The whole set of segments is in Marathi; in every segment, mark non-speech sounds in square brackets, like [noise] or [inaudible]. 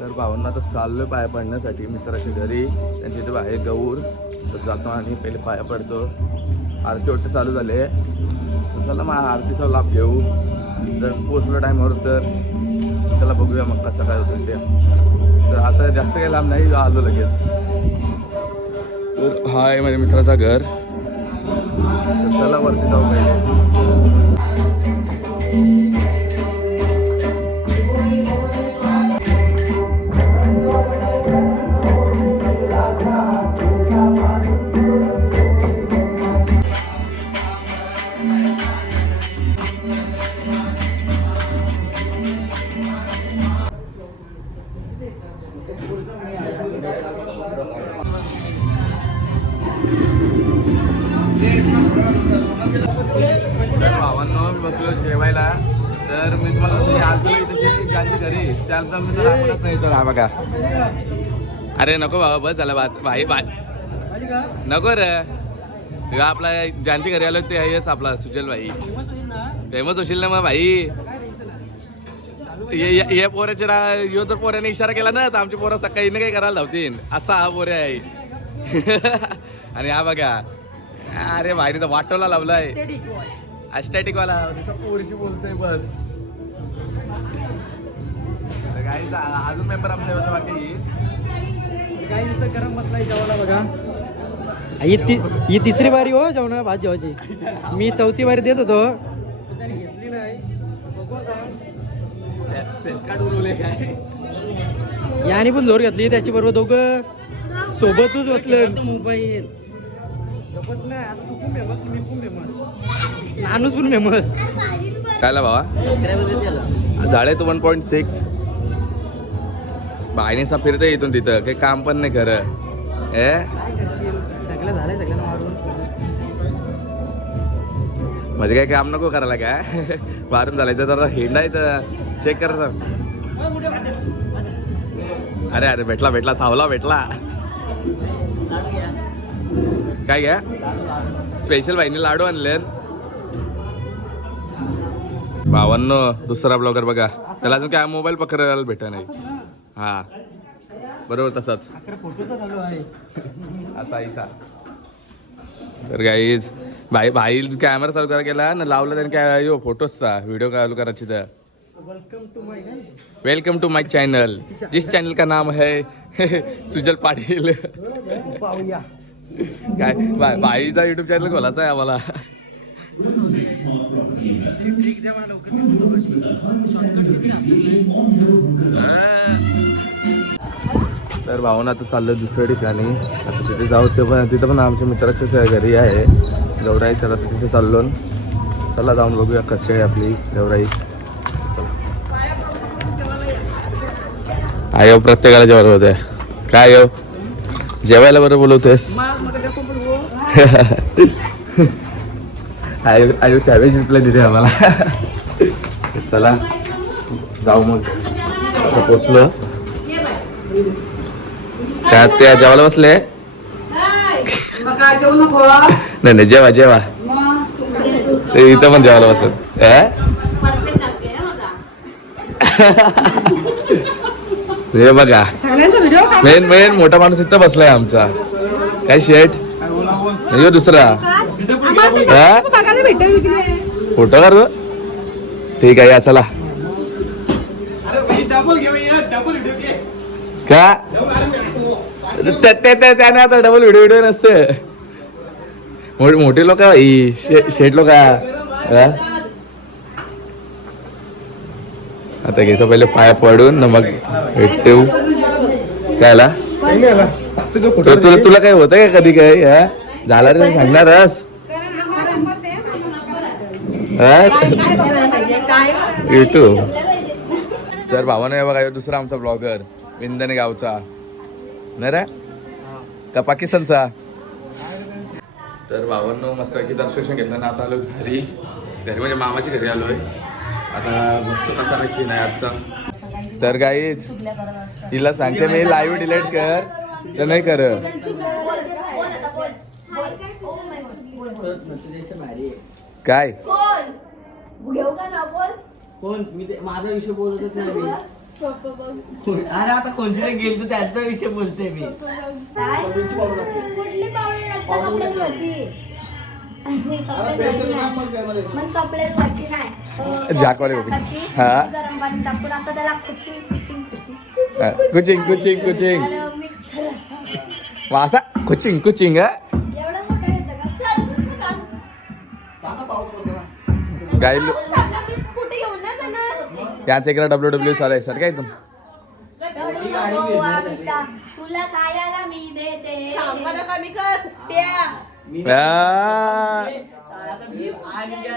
तर भावांना आता चाललोय पाया पडण्यासाठी. मित्राच्या घरी त्यांच्या इथे बाहेर गौर. तर जातो आणि पहिले पाया पडतो. आरती वाटतं चालू झाले तर चला मग आरतीचा लाभ घेऊ. जर पोचलो टाईमवर तर चला बघूया मग कसं काय होतं ते. तर आता जास्त काही लांब नाही आलो लगेच. तर हा आहे माझ्या मित्राचा घर. तर चला वरती जाऊ पहिले. भावांनो बसलो जेवायला. तर मी तुम्हाला जसं आलतो इथे ज्यांच्या घरी. त्यानंतर मी तर आपणच नाही तर हा बघा. अरे नको बाबा बस झाला बात. भाई बा नको रे. आपला ज्यांच्या घरी आलो ते हेच आपला सुजल भाई. फेमस होशील ना मग भाई. ये- पोऱ्याचे ना यो जर पोऱ्याने इशारा केला ना तर आमची पोरं सकाळी नाही काही करायला लावतील असा हा पोरे आहे. [laughs] आणि हा बघा. अरे भाईने तर वाटवला लावलाय. अस्टॅटिक वाला. पोरीशी बोलतोय बस. अजून मेंबर आमच्या व्यवस्था बाकी. काही इथं गरम मसला जेवायला बघा. ही ती ही तिसरी बारी हो जेवणा भात जेवायची. मी चौथी बारी देत होतो. त्याने घेतली नाही. याने पण जोर घातली त्याची बरोबर दोघं. सोबतच बसलं. मोबाईल. पण फेमस नानूच पण फेमस कायला बाबा झाडे तो वन पॉईंट सिक्स बायनेसा फिरते इथून तिथं. काही काम पण नाही खरं. ए? सगळं झालंय सगळ्यांना मारून म्हणजे काय काम नको करायला काय? [laughs] मारून झालं तर जरा हिंडायचं चेक करायचं अरे अरे भेटला भेटला. थावला भेटला. काय घ्या? स्पेशल बाईने लाडू आणले. भावांनो दुसरा ब्लॉगर बघा. त्याला अजून काय मोबाईल पकडायला भेट नाही. हा. बरोबर तसाच. असा तर गाईज भाई भाई कॅमेरा चालू करा केला ना लावला त्याने काय यो फोटोजचा व्हिडिओ चालू करायची तर. Welcome to my welcome to my channel जिस चॅनल का नाम है [laughs] सुजल पाटील. पाहूया. काय बाय बाईचा युट्यूब चॅनल खोलायचा आहे आम्हाला. तर भाऊन आता चाललं दुसऱ्या ठिकाणी. आता तिथे जाऊ ते पण तिथं पण आमच्या मित्राच्याच घरी आहे. गौराई तर आता तिथे चाललो. चला जाऊन बघूया कशी आहे आपली गौराई. चला. आयो हो, प्रत्येकाला जेवण होते काय येऊ जेवायला बरं बोलवतेस? आयो आयो सॅवेज रिप्लाय दिले आम्हाला. चला जाऊ मग. पोचलो. काय त्या जेवायला बसले? नाही नाही जेवा जेवा. ते इथं पण जेवायला बसत. [laughs] हे बघा. मेन मेन मोठा माणूस इथं बसलाय आमचा. काय शेट यो दुसरा? फोटो काढू ठीक आहे या चला. का? त्या- त्या- त्या- त्याने आता डबल व्हिडिओ व्हिडिओ नसते. मोठे लोक शेट लोक. आता घेतो पहिले पाया पडून ना मग ठेवू कायला तुला तुला तुला काय होतं का कधी काय झाला रे सांगणारच युट्यूब तर भावानं हे बघा दुसरा आमचा ब्लॉगर विंदने गावचा. नाही रे? का पाकिस्तानचा? तर भावांनो मस्त की दर्शन घेतलं ना आता आलो घरी. घरी म्हणजे मामाच्या घरी आलोय. आता बघतो कसा नाही सीन आहे आजचा. तर गाईच तिला सांगते मी लाईव्ह डिलीट कर. तर नाही कर काय? घेऊ का ना बोल कोण? मी ते- माझा विषय बोलतच नाही मी. अरे आता कोणतीकडे गेल तू त्याचा विषय बोलते मी. कपडे नाही. उभी. टाकायची, हा. गरम पाणी टाकून असं त्याला कुचिंग कुचिंग कुचिंग कुचिंग कुचिंग कुचिंग वासा. कुचिंग कुचिंग. गाई. याच इकडे डब्ल्यू डब्ल्यू सर आहे सर काय तुम तुला खायला मी देते. कमी कर कुट्या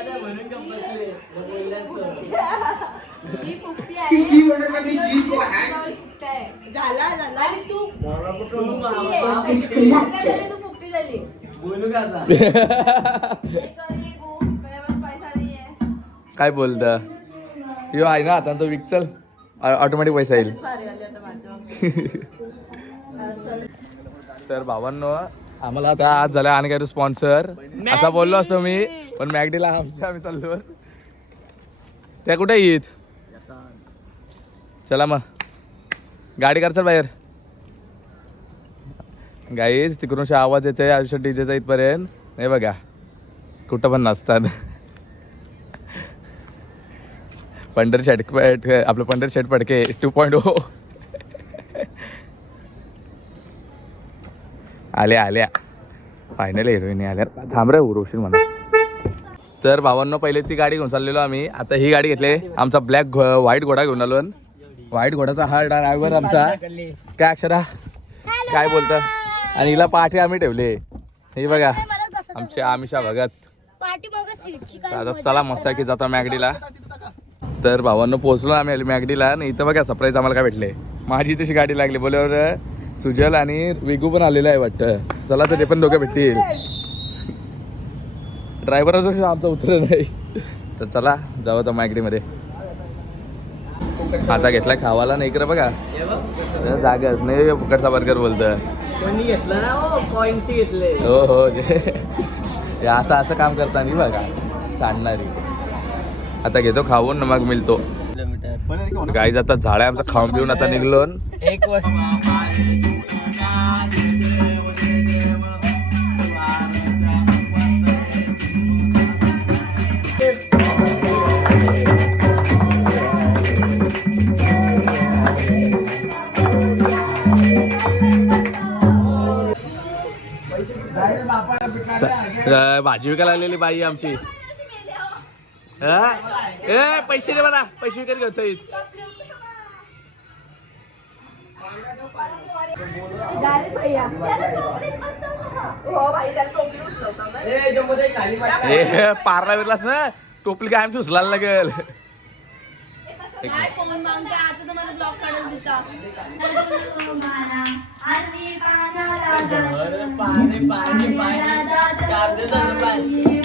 ही फुकटी आहे. फुकटी आहे. झाला झाला. आणि तू फुकटी आहे. सगळ्यात पहिले तू फुकटी झाली. बोलू का आता? एक आणि गो, माझ्याकडे पैसा नाहीये काय बोलत? यो आहे ना आता तो विक चल. ऑटोमॅटिक पैसा येईल. भारी आली आता माझं. [laughs] तर भावांनो आम्हाला आता आज झाला आणि काही स्पॉन्सर असा बोललो असतो मी. पण मॅगडीला आमच्या आम्ही चाललो त्या कुठे येत चला मग. गाडी कर चल बाहेर. गाईज तिकडून असा आवाज येते आयुष्यात डीजेचा इथपर्यंत. नाही बघा. कुठं पण नसतात पंढर शेट आपलं पंढर शेट पडके टू पॉईंट ओ आल्या आल्या. फायनल हिरोईन आल्या. थांब रे रोशन म्हणा तर भावांनो पहिले ती गाडी घेऊन चाललेलो आम्ही. आता ही गाडी घेतली. आमचा ब्लॅक व्हाईट घोडा घेऊन आलो. व्हाईट घोडाचा हा ड्रायव्हर आमचा. काय अक्षरा? काय बोलतं? आणि हिला पाठी आम्ही ठेवले. हे बघा. आमचे आमिषा भगत. आता चला मस्त की जातो मॅगडीला. तर भावांनो पोहोचलो आम्ही मॅगडीला. आणि इथं बघा सरप्राईज आम्हाला काय भेटले. माझी तशी गाडी लागली. बोलल्यावर सुजल आणि विगू पण आलेला आहे वाटतं. चला तर ते पण दोघं भेटतील. ड्रायव्हर असो आमचा उतर नाही. तर चला जाऊ आता मॅगडीमध्ये आता घेतला खावाला नाही इकडे बघा. जागाच नाही फुकटचा बर्गर बोलतं कोणी घेतलं ना हो? हो असं असं काम करताना बघा. सांडणारी. आता घेतो खाऊन न मग मिळतो. किलोमीटर. गाई जातात झाडा आमचा खाऊन पिऊन आता निघलो एक वर्ष. भाजी विकायला आलेली बाई आमची हा? ए पैसे दे मला पैसे विकत घ्यायचं. हो ना. ए पारला बिरलास ना टोपली काय आमची उचलायला लागेल काय फोन मागते आता तुम्हाला ब्लॉक काढून देता. पाणी पाणी पाणी काढते तर पाणी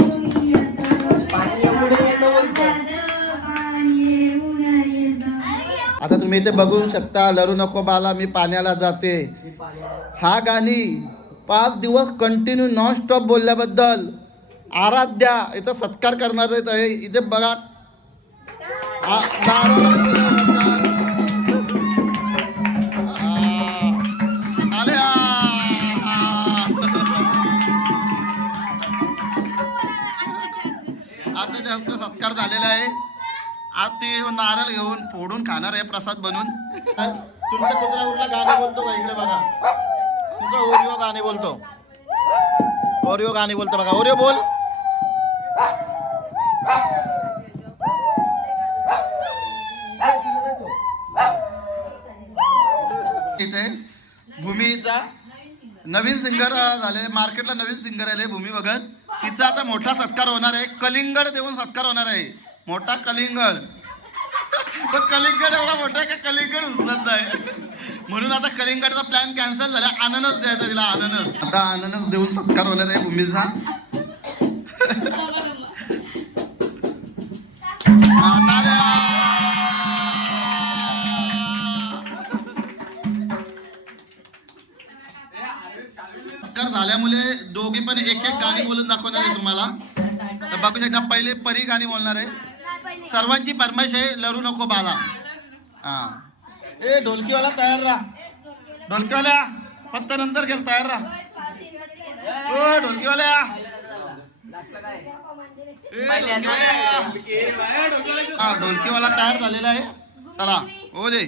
पाणी एवढं येतं बोलतं. आता तुम्ही इथे बघू शकता लरू नको बाला मी पाण्याला जाते. हा गाणी पाच दिवस कंटिन्यू नॉन स्टॉप बोलल्याबद्दल आराध्या इथं सत्कार करणार इथे बघा आता जास्त सत्कार झालेला आहे आज ते नारळ घेऊन फोडून खाणार आहे प्रसाद बनून. तुमचा कुत्रा कुठला गाणे बोलतो का? इकडे बघा. तुमचा ओरिओ गाणे बोलतो. ओरिओ गाणे बोलतो बघा. ओरिओ बोल. इथे भूमीचा नवीन सिंगर झाले मार्केटला नवीन सिंगर आले भूमी भगत तिचा आता मोठा सत्कार होणार आहे. कलिंगड देऊन सत्कार होणार आहे. मोठा कलिंगड. पण कलिंगड एवढा मोठा आहे का कलिंगड उचलत नाही. म्हणून आता कलिंगडचा प्लॅन कॅन्सल झाला. अननस द्यायचा तिला अननस. आता अननस देऊन सत्कार होणार आहे भूमीचा. [laughs] सत्कार त्यामुळे दोघी पण एक एक गाणी बोलून दाखवणार आहे तुम्हाला. तर बघू शकता पहिले परी गाणी बोलणार आहे. सर्वांची परमाइश आहे लरू नको बाला हा. ए ढोलकीवाला तयार राहा. ढोलकीवाल्या फक्त नंतर गेल तयार राहा. ओ ढोलकीवाल्या. ए, ढोलकीवाल्या. हा ढोलकीवाला तयार झालेला आहे. चला हो दे.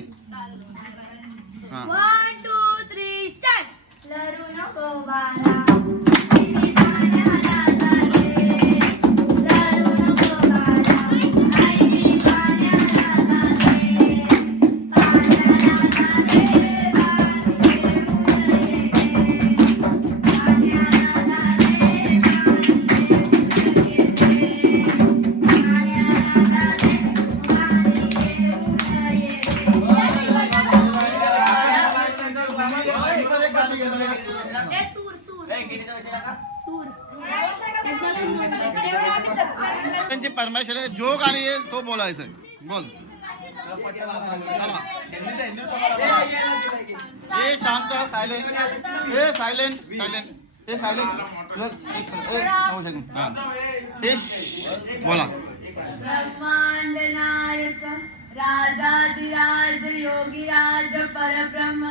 त्यांची परमेश्वर आहे. जो गाणी येईल तो बोलायचं बोल. ए शांत सायलेंट ए सायलेंट सायलेंट ए सायलेंट ए श्श्श. बोला. ब्रह्मांड नायक राजाधिराज योगीराज परब्रह्म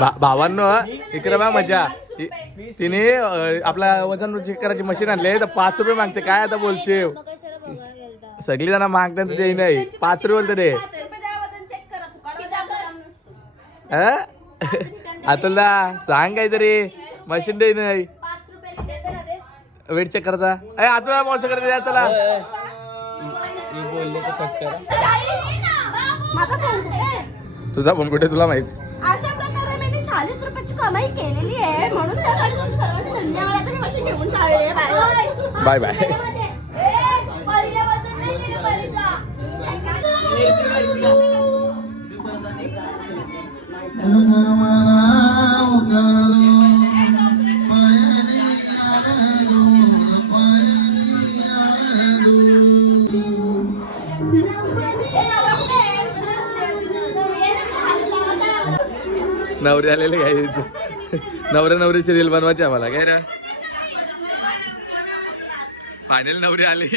भावांनो इकडे बा मजा. तिने आपला वजन चेक करायची मशीन आणली तर पाच रुपये मागते. काय आता बोलशील? सगळी जण मागतात ते नाही. पाच रुपये बोलते रे अतुलदा सांग काहीतरी. मशीन दे नाही. वेट चेक करायचा अरे अतुला मोठं करते द्या चला. तुझा फोन कुठे तुला माहीत? कमाई केलेली आहे म्हणून त्यासाठी तुमचे सर्वांचे धन्यवाद मशीन घेऊन चालले बाय बाय. बाय नवरे आलेले काय? नवऱ्या नवरी सिरियल बनवायची आम्हाला. काय रे? फायनल नवरी आली?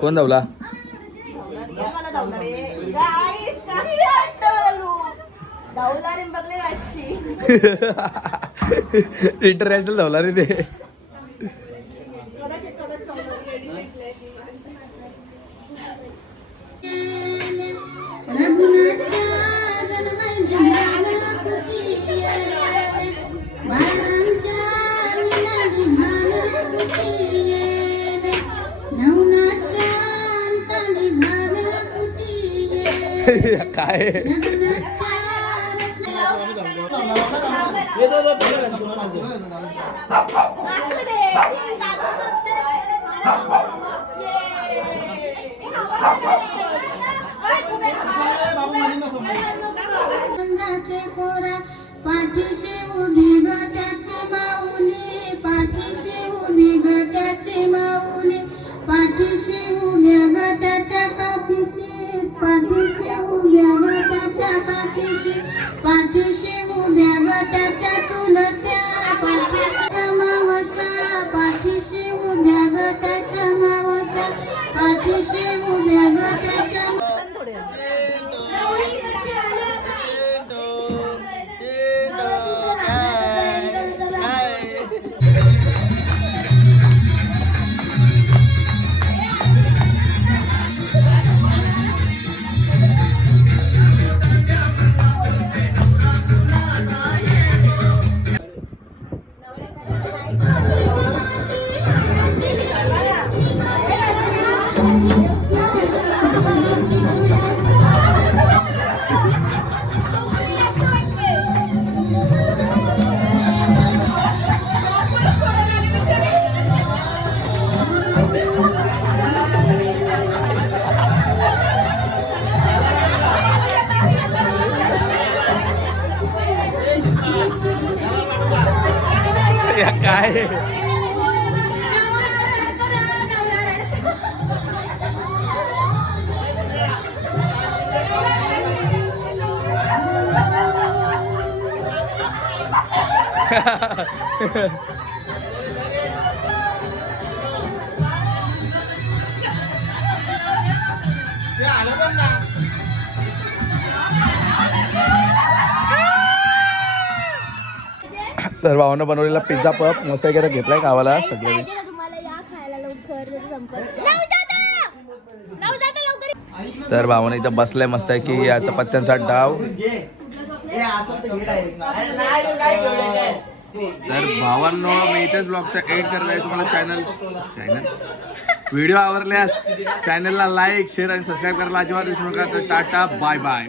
कोण धावला? धावला रे. बघले अशी [laughs] इंटरनॅशनल धावला रे ते. [laughs] काय? 别在这别在这说话 मावशा पाठीशी उभ्या [laughs] तर भावानं बनवलेला पिझ्झा पप मस्त वगैरे घेतलाय गावाला सगळे. या तर भावानं इथं बसलाय मस्त आहे की याचा पत्त्यांचा डाव. तर भावांनो मी इथेच ब्लॉगचा एड करत आहे तुम्हाला चॅनल चॅनल व्हिडिओ आवडल्यास चॅनलला लाईक शेअर आणि सबस्क्राईब करायला अजिबात विसरू नका. तर टाटा बाय बाय